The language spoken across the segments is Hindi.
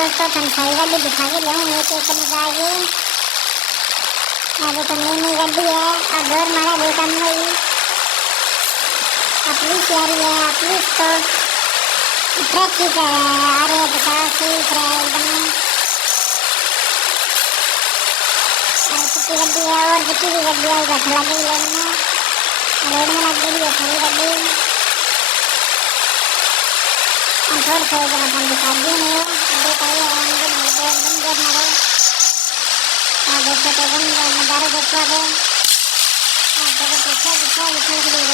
दोस्तों तुम सारी गाड़ी दिखा के जाऊँ एक एक करने जाएगी। अभी तो नई गाड़ी है और जोर मारा देखा नहीं। पुलिस आ रही है, पुलिस तो ट्रक की आ रहे हैं, बता ठीक रहा है एकदम। कितनी गड्डी है और कितनी भी गड्डी है बैठ लगी लेन में लग गई है सारी गड्डी। हम थोड़ी थोड़ी देर अपन दिखा दी नहीं है बताइए एकदम जोर मारे और देखो तो एकदम नज़ारा देखो आगे और देखो पीछे पीछे दिखने के लिए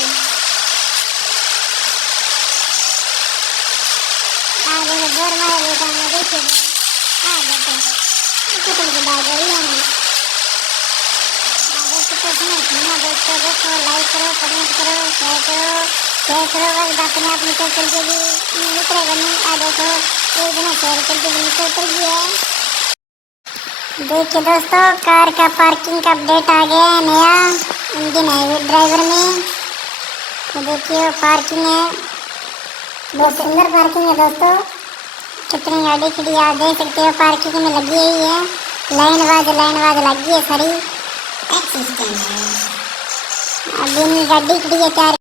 देखो जोर मारे देखा हमने देखिए देखो तुम की बात रही है ना दोस्तों देखो लाइक करो कमेंट करो शेयर करो बस अपने आप नीचे चल जाएगी उतरेगा नहीं। आ देखो एक बिना शेयर करके नीचे उतर गया है। देखिए दोस्तों कार का पार्किंग का अपडेट आ गया है नया इंडियन हाईवे ड्राइवर में। तो देखिए पार्किंग है, बहुत सुंदर पार्किंग है दोस्तों। कितनी गाड़ी खड़ी है आप देख सकते हो, पार्किंग में लगी हुई है, लाइन वाज लगी है सारी। अभी गाड़ी खड़ी है 4